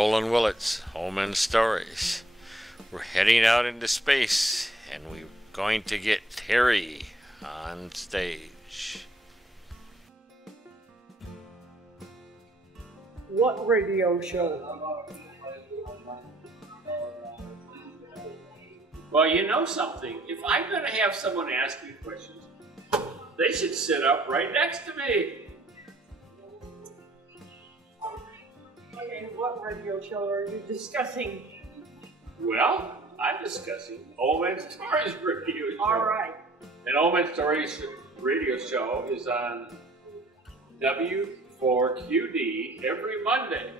Roland Willits, Home and Stories. We're heading out into space, and we're going to get Teri on stage. What radio show? Well, you know something. If I'm going to have someone ask me questions, they should sit up right next to me. Okay, what radio show are you discussing? Well, I'm discussing Home and Stories radio show. All right. And Home and Stories radio show is on W4QD every Monday.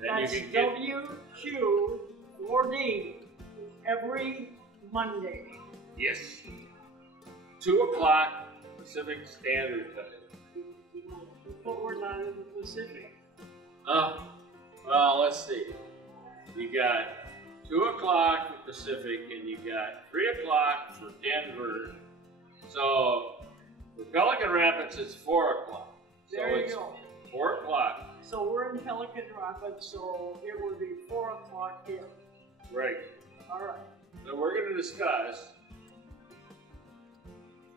And That's WQ4D every Monday. Yes. 2 o'clock Pacific Standard Time. But we're not in the Pacific. Well, let's see. You got 2 o'clock for Pacific, and you got 3 o'clock for Denver. So for Pelican Rapids, it's 4 o'clock. There you go. 4 o'clock. So we're in Pelican Rapids, so it would be 4 o'clock here. Right. All right. So we're going to discuss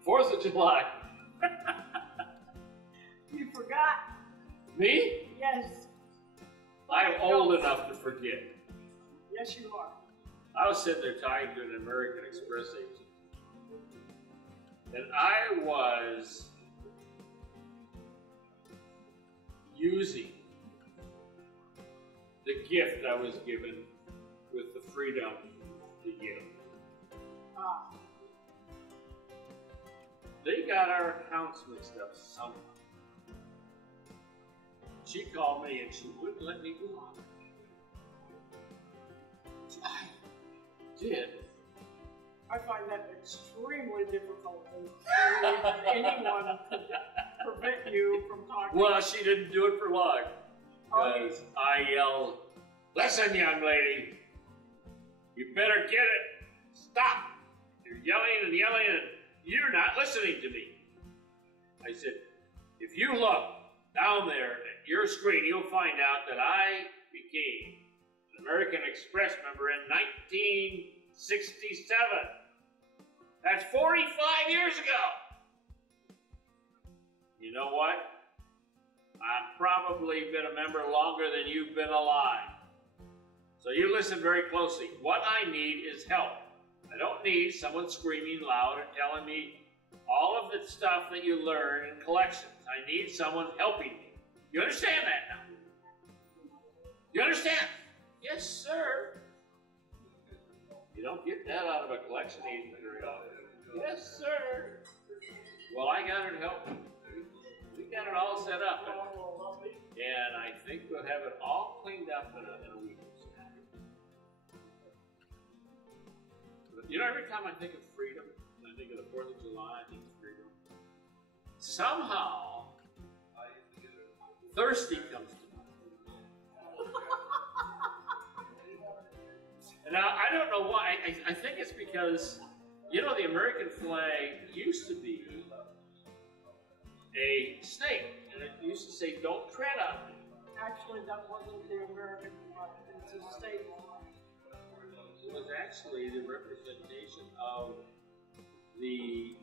4th of July. You forgot? Me? Yes. I'm old enough to forget. Yes, you are. I was sitting there talking to an American Express agent. And I was using the gift I was given with the freedom to give. They got our accounts mixed up somehow. She called me and she wouldn't let me go on. I did. I find that extremely difficult, and anyone could prevent you from talking. Well, she didn't do it for long. Because I yelled, "Listen, young lady, you better get it. Stop. You're yelling and yelling and you're not listening to me." I said, "If you look down there at your screen, you'll find out that I became an American Express member in 1967. That's 45 years ago. You know what? I've probably been a member longer than you've been alive. So you listen very closely. What I need is help. I don't need someone screaming loud and telling me all of the stuff that you learn in collections. I need someone helping me. You understand that now? You understand?" "Yes, sir." You don't get that out of a collection agent very often. "Yes, sir." Well, I got her to help me. We got it all set up. And I think we'll have it all cleaned up in a week or so. But, you know, every time I think of freedom, I think of the 4th of July, I think of freedom. Somehow, thirsty comes to mind. And now, I don't know why. I think it's because, you know, the American flag used to be a snake. And it used to say, "Don't tread on me." Actually, that wasn't the American flag. It's a state flag. It was actually the representation of the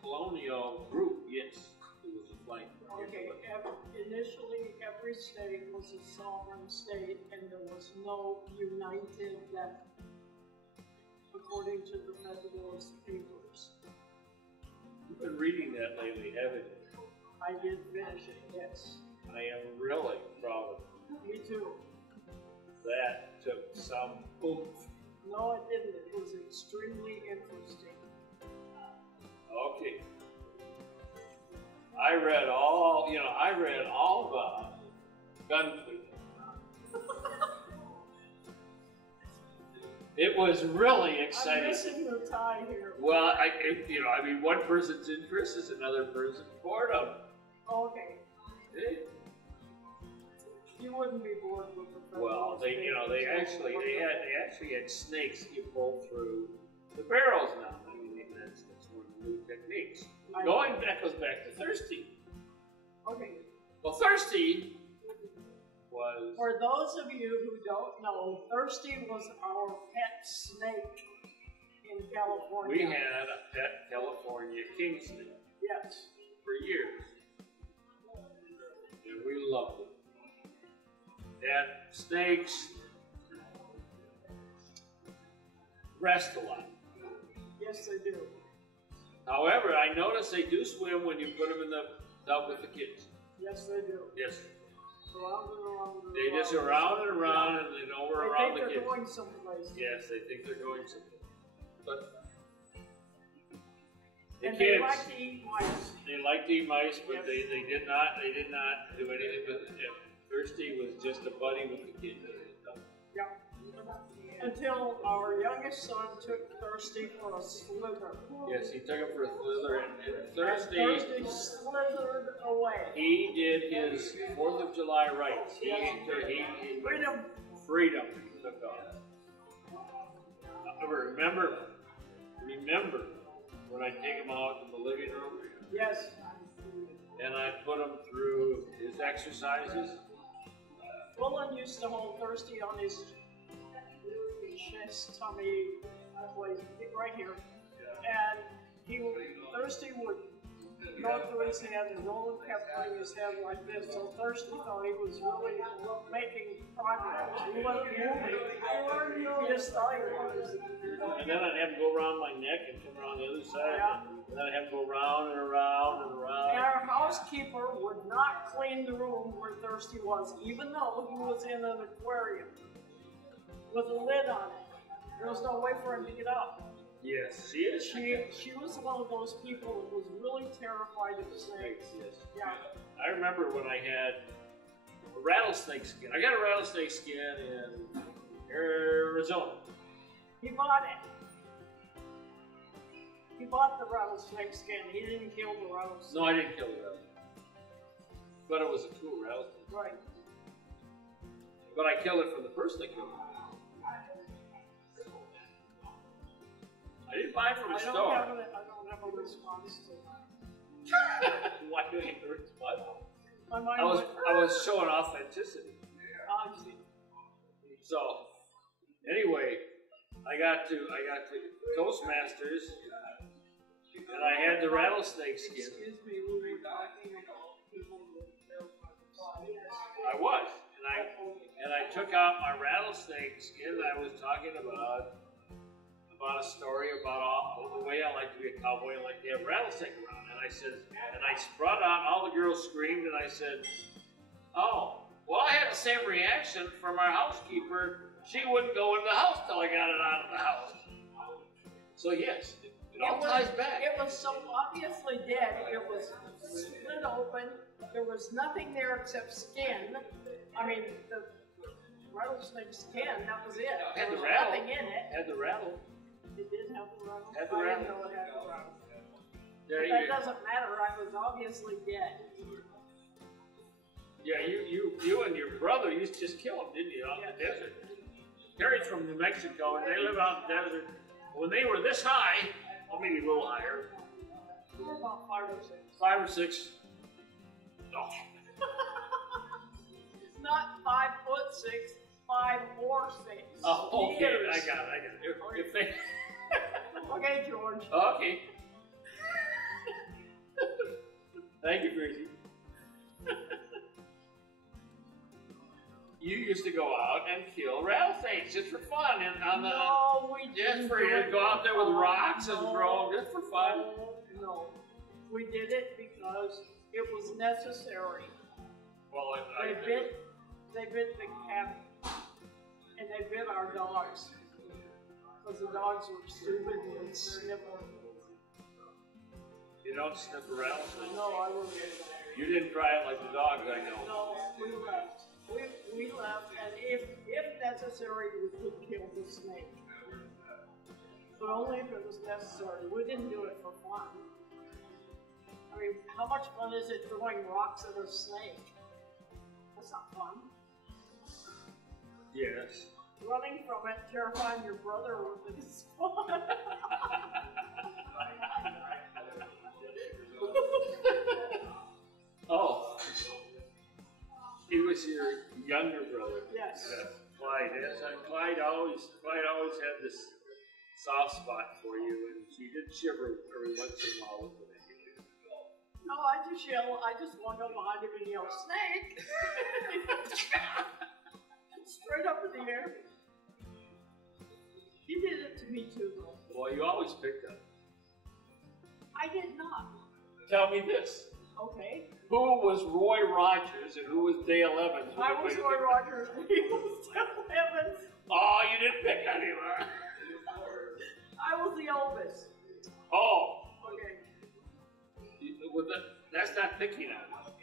colonial group. Yes, it was a flag. Okay, initially every state was a sovereign state, and there was no united that, according to the Federalist Papers. You've been reading that lately, haven't you? I did finish it, yes. I am really proud of you. Me too. That took some oomph. No, it didn't. It was extremely interesting. Okay. I read all the gun cleaning. It was really exciting. I'm missing your tie here. Well, one person's interest is another person's boredom. Okay. Hey. You wouldn't be bored with the Well, they actually had snakes that you pull through the barrels now. I mean, that's one of the new techniques. That goes back to thirsty. Okay. Well, thirsty was... For those of you who don't know, Thirsty was our pet snake in California. We had a pet California king snake. Yes. For years. And we loved it. And snakes rest a lot. Yes, they do. However, I notice they do swim when you put them in the tub with the kids. Yes, they do. Yes. Around and around and They around. just around and around and then over around the They think kids. they're going someplace. Yes, they think they're going someplace. But the And kids, they like to eat mice. they like to eat mice, but Yes. they did not do anything with it. Thirsty was just a buddy with the kids. Yeah. Until our youngest son took Thirsty for a slither. Yes, he took him for a slither, and Thirsty Thirsty, slithered away. he did his 4th of July rights. He Freedom. freedom he took off. Remember when I take him out in the living room Yes. and I put him through his exercises? Roland used to hold Thirsty on his chest, tummy, place, right here. And Thirsty would go through his head, and Roland kept putting his head like this. So Thirsty thought he was really making progress. He wasn't moving. He just thought he was. And then I'd have him go around my neck and come around the other side. Yeah. And then I'd have him go around and around and And around. our housekeeper would not clean the room where Thirsty was, even though he was in an aquarium with a lid on it. There was no way for him to get up. Yes, she is. She was one of those people that was really terrified of snakes. Yes. Yeah. I remember when I had a rattlesnake skin. I got a rattlesnake skin in Arizona. He bought it. He bought the rattlesnake skin. He didn't kill the rattlesnake. No, I didn't kill the rattlesnake. But it was a cool rattlesnake. Right. But I killed it for the person that killed it. I didn't buy it from a store. I don't have a response to that. Why do you respond? My mind I was showing authenticity. Obviously. So anyway, I got to Toastmasters, and I had the rattlesnake skin. Excuse me, we were talking about people that terrified. I was, and I took out my rattlesnake skin. And I was talking about a story about the way I like to be a cowboy and like to have rattlesnake around. And I said, and I brought out, all the girls screamed, and I said, oh, well, I had the same reaction from our housekeeper. She wouldn't go in the house till I got it out of the house. So yes, it all ties back. It was so obviously dead. It was split open. There was nothing there except skin. I mean, the rattlesnake skin, that was it. There was nothing in it. Had the rattle. It did have the rattle. Had the I rattle. didn't know it had the rattle. There But that doesn't matter. I was obviously dead. Yeah, you and your brother used to just kill them, didn't you, out in the desert? Terry's from New Mexico, and they live out in the desert. When they were this high, or maybe a little higher, We were about 5 or 6. 5 or 6. Oh. It's not 5'6", 5 or 6. Oh, okay, Years. I got it. If they... Okay, George. Okay. Thank you, Gracie. You used to go out and kill rattlesnakes just for fun, and on the No, we didn't. just for you to go out there with rocks and throw them just for fun. No, we did it because it was necessary. Well, They bit the cat, and they bit our dogs because the dogs were stupid and would sniff them. You don't sniff a rattlesnake. No, I wouldn't. You didn't try it like the dogs, I know. No, we left. We left, and if necessary, we could kill the snake. But only if it was necessary. We didn't do it for fun. I mean, how much fun is it throwing rocks at a snake? That's not fun. Yes. Running from it, terrifying your brother is fun. Oh. He was your younger brother. Yes. Clyde. Yes, Clyde always had this soft spot for you, and she did shiver every once in a while. No, I just yell. I just walk up behind him and yell, "Snake!" Straight up in the air. He did it to me too, though. Well, you always picked up. I did not. Tell me this. Okay. Who was Roy Rogers and who was Dale Evans? I was Roy Rogers and he was Dale Evans. Oh, you didn't pick on him, huh? I was the oldest. Oh. Okay. Well, that's not picking on him.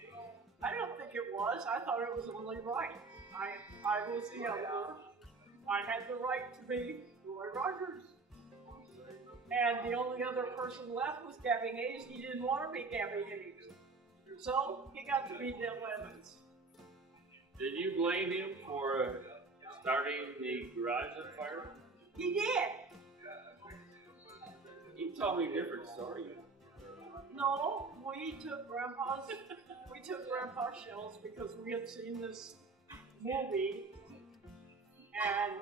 I don't think it was. I thought it was only right. I was the elder. I had the right to be Roy Rogers. And the only other person left was Gabby Hayes. He didn't want to be Gabby Hayes. So he got to be Dale Evans. Did you blame him for starting the garage on fire? He did. You told me a different story. No, we took Grandpa's shells because we had seen this movie, and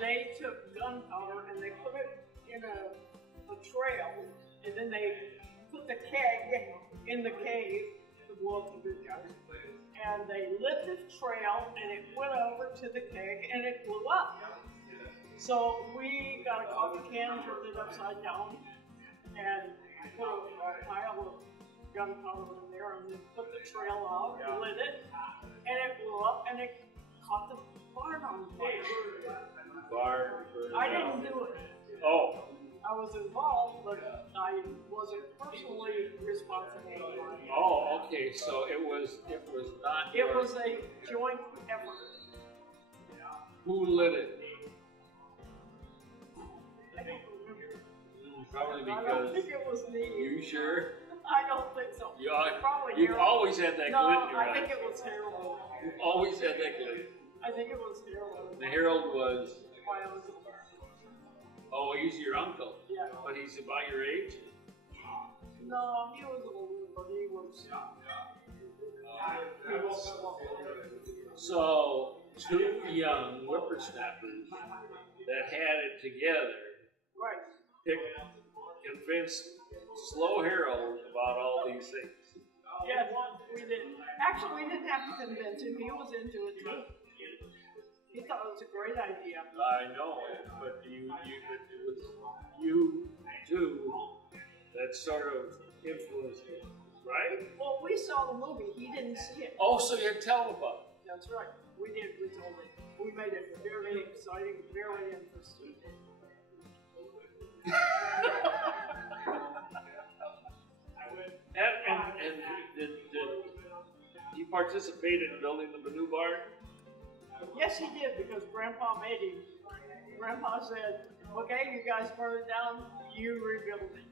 they took gunpowder and they put it in a trail, and then they put the keg in the cave to blow up the good guys. And they lit the trail, and it went over to the keg, and it blew up. So we got a coffee can, turned it upside down, and put a pile of gunpowder in there, and then put the trail out, lit it, and it blew up, and it caught the barn on fire. I didn't do it. Oh. I was involved, but I wasn't personally responsible. Oh, okay. So it was not. It was a joint effort. Who lit it? I don't remember. Probably because. I don't think it was me. You sure? I don't think so. You've always had that glint in your I eye. think it was Harold. You've always had that glint. I think it was Harold. The Harold was. My uncle. Oh, he's your uncle. Yeah. But he's about your age? No, he was older, but he was. So, two young whippersnappers that had it together. Right. Convinced Slow Harold about all these things. Yes, we did. Actually, we didn't have to convince him. He was into it too. He thought it was a great idea. I know, but it was you too that sort of influenced him, right? Well, we saw the movie. He didn't see it. Oh, so you tell him about it. That's right. We did. We told him. We made it very exciting, very interesting. And did he participate in building the new barn? Yes, he did, because Grandpa made him. Grandpa said, "Okay, you guys burn it down, you rebuild it."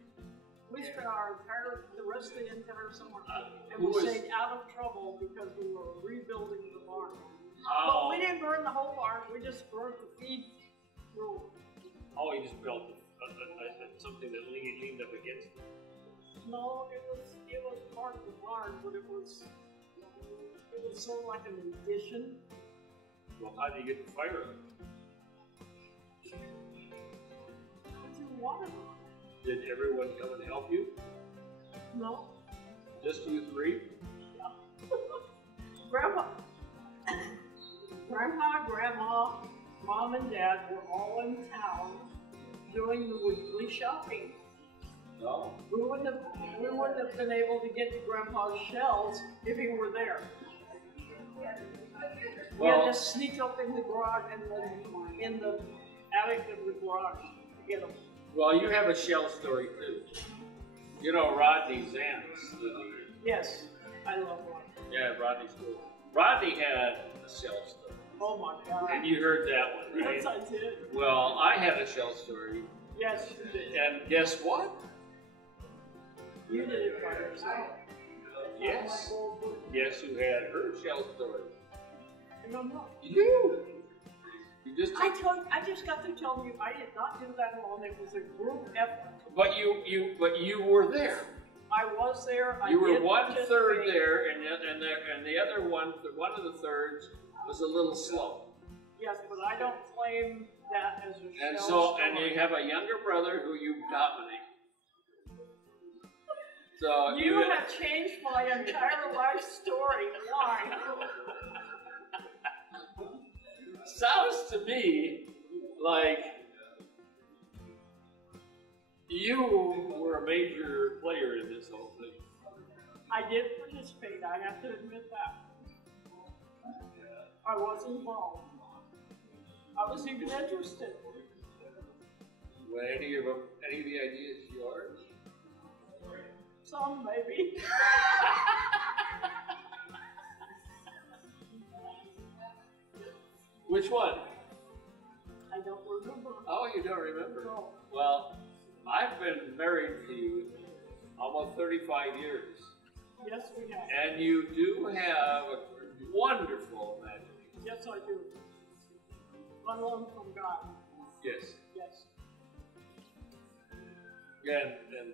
We spent the rest of the entire summer, and we stayed out of trouble because we were rebuilding the barn. But we didn't burn the whole barn, we just burned the feed room. Oh, he just built something that leaned up against it. No, it was part of the barn, but it was sort of like an addition. Well, how do you get the fire out? With water. Did everyone come and help you? No. Just you three? Grandma, Grandma, Mom, and Dad were all in town doing the weekly shopping. No. We wouldn't have been able to get to Grandpa's shelves if he were there. We had to sneak up in the garage in the attic of the garage to get them. Well, you have a shell story too. You know Rodney Zantz. Yes, I love Rodney. Yeah, Rodney's cool. Rodney had a shell story. Oh my God. And you heard that one, right? Yes, I did. Well, I had a shell story. Yes, you did. And guess what? You did it by yourself. Yes. Guess who had her shell story? I don't know. You. I just got to tell you, I did not do that alone. It was a group effort. But you were there. I was there. You were did 1/3 participate. there, and the other one of the thirds was a little slow. Yes, but I don't claim that as a And shell so, story. and you have a younger brother who you dominate. So You have changed my entire life story. Why? sounds to me like you were a major player in this whole thing. I did participate. I have to admit that. I was involved. I was even interested. Were any of the ideas yours? Some, maybe. Which one? I don't remember. Oh, you don't remember? No. Well, I've been married to you almost 35 years. Yes, we have. And you do have a wonderful imagination. Yes, I do. Alone from God. Yes. Yes. And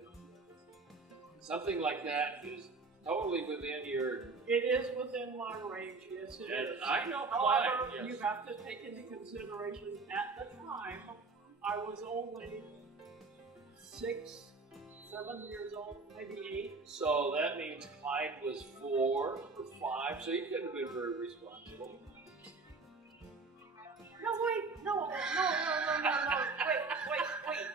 something like that is totally within your... It is within my range, yes it And is. I know However, why, yes. you have to take into consideration, at the time, I was only 6, 7 years old, maybe 8. So that means Clyde was 4 or 5, so he couldn't have been very responsible. No, wait, no, wait.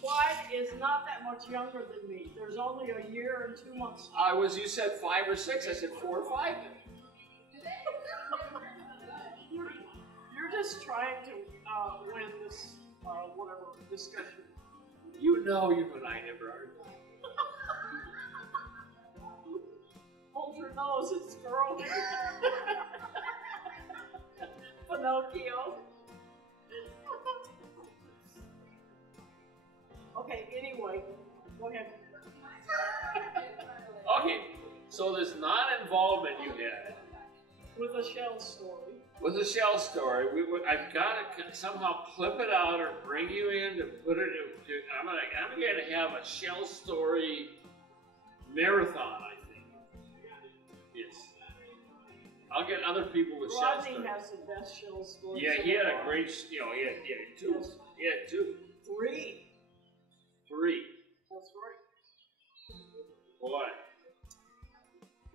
Clyde is not that much younger than me. There's only a year and 2 months. You said 5 or 6, I said 4 or 5. You're just trying to win this, whatever, discussion. You know you and I never argued. Hold your nose, it's growing. Pinocchio. Okay, anyway, go ahead. Okay, so this non-involvement you had With a shell story. with a shell story, I've got to somehow clip it out or bring you in to put it into. I'm going to have a shell story marathon, I think. Yes. I'll get other people with shell Rodney stories. has the best shell stories. Yeah, he had a great, he had 2. Yes. He had 2. 3. 3. That's right. Boy.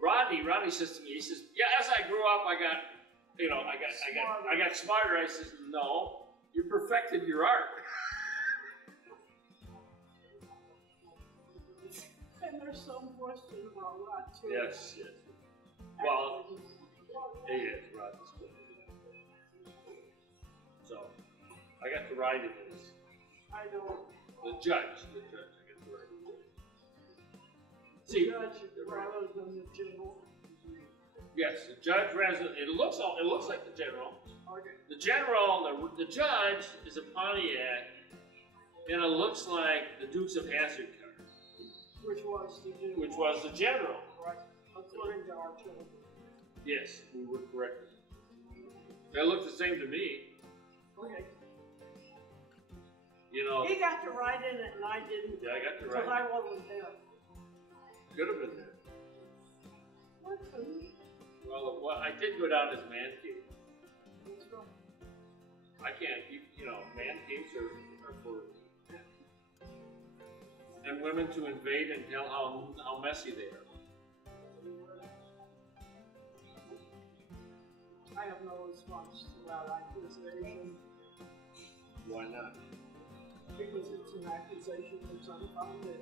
Rodney says to me, he says, yeah, as I grew up, I got smarter. I says, no, you perfected your art. And there's some question about that too. Yes. Well, it is, Rodney's good. So, I got to ride in this. I don't. The judge, I got to ride in this. See, judge rather than the general. Yes, the judge, it looks like the general. Okay. The judge is a Pontiac, and it looks like the Dukes of Hazzard car. Which was the general. Which was the general. Right. According to our children. Yes, we were correct. That looked the same to me. Okay. You know. He got to ride in it and I didn't. Yeah, I got to Because ride. I wasn't there. Could have been there. What the? Well, I did go down to his man cave. What's wrong? I can't, man caves are for men. And women to invade and tell how messy they are. I have no response to that accusation. Why not? Because it's an accusation that's unfounded.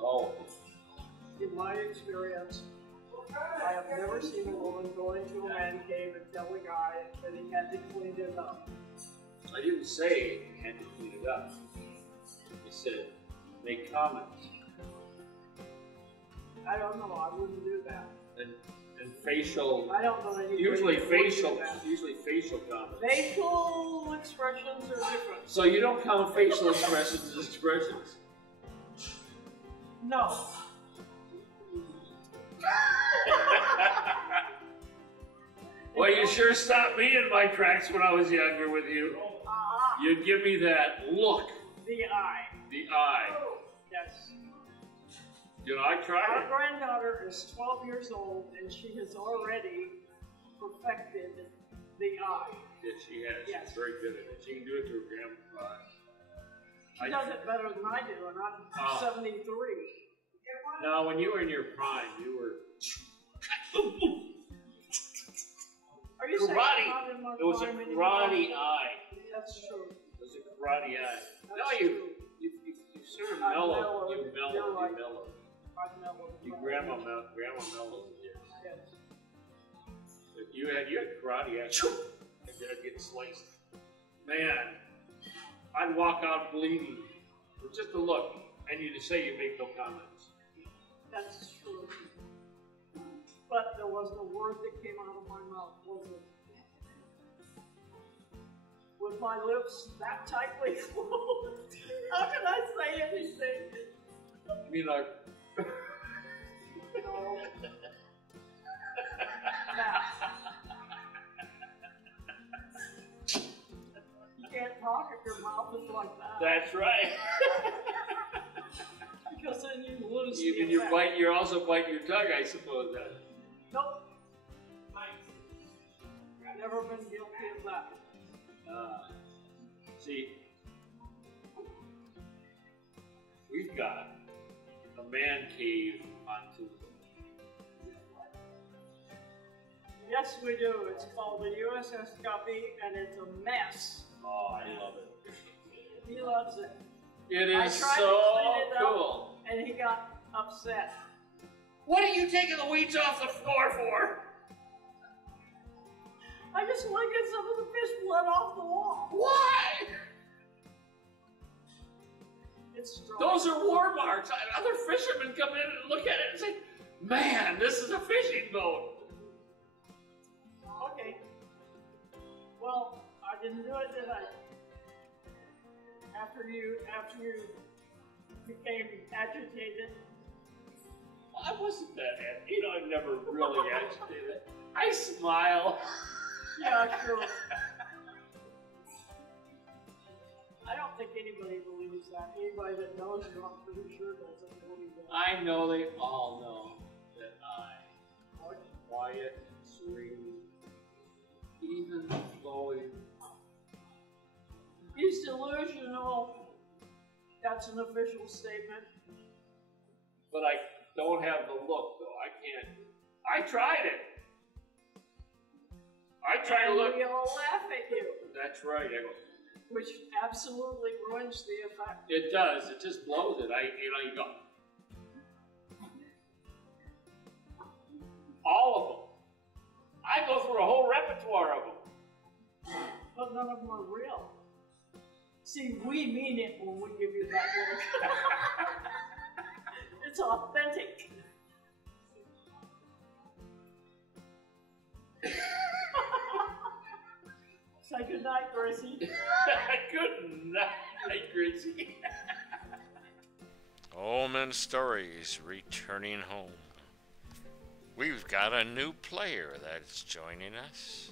Oh. In my experience, I have never seen a woman go into a man cave and tell a guy that he had to clean it up. I didn't say he had to clean it up. I said, make comments. I don't know, I wouldn't do that. And facial, I don't know anybody usually that would do facial that. comments. Facial expressions are different. So you don't count facial expressions as expressions? No. Well, you sure stopped me in my tracks when I was younger with you. You'd give me that look. The eye. The eye. Yes. You know, I tried Our it. granddaughter is 12 years old, and she has already perfected the I. Yes, she has. Yes. She's very good at it. She can do it to her grandpa. She does it better than I do, and I'm 73. Now, when you were in your prime, you were... Are you saying Karate. not in my It was a prime karate anymore? eye. That's true. It was a karate eye. That's No, true. you sort of I mellowed. mellowed. You mellowed. You're right. You mellowed. I'm mellowed. You grandma mellowed. Yes. Yes. But you had karate eye. And then I'd get sliced. Man, I'd walk out bleeding with just a look, and you'd say you make no comments. That's true. But there wasn't a word that came out of my mouth, was it? With my lips that tightly closed, how can I say anything? You mean like... No. Now. You can't talk if your mouth is like that. That's right. Because then you lose the You effect. you're also biting your tongue, I suppose. Then. Nope. I've never been guilty of that. See, we've got a man cave on Tuesday. Yes, we do. It's called the USS Guppy, and it's a mess. Oh, I love it. He loves it. It I is tried to so clean it up, cool. and he got upset. What are you taking the weeds off the floor for? I just want to get some of the fish blood off the wall. Why? It's strong. Those are war marks. Other fishermen come in and look at it and say, "Man, this is a fishing boat." Okay. Well, I didn't do it, did I? After you became agitated. I wasn't that agitated. I'm never really agitated. I smile. Yeah, sure. I don't think anybody believes that. Anybody that knows you, I'm pretty sure doesn't believe that. I know they all know that I'm quiet, serene, even flowing. He's delusional. That's an official statement. But I don't have the look, though. I can't. I tried it. I tried to And look. we all laugh at you, That's right. which absolutely ruins the effect. It does. It just blows it. You go. All of them. I go through a whole repertoire of them. But none of them are real. See, we mean it when we give you that look. It's authentic. Say good night, Gracie. Good night, Gracie. Omen Stories returning home. We've got a new player that's joining us.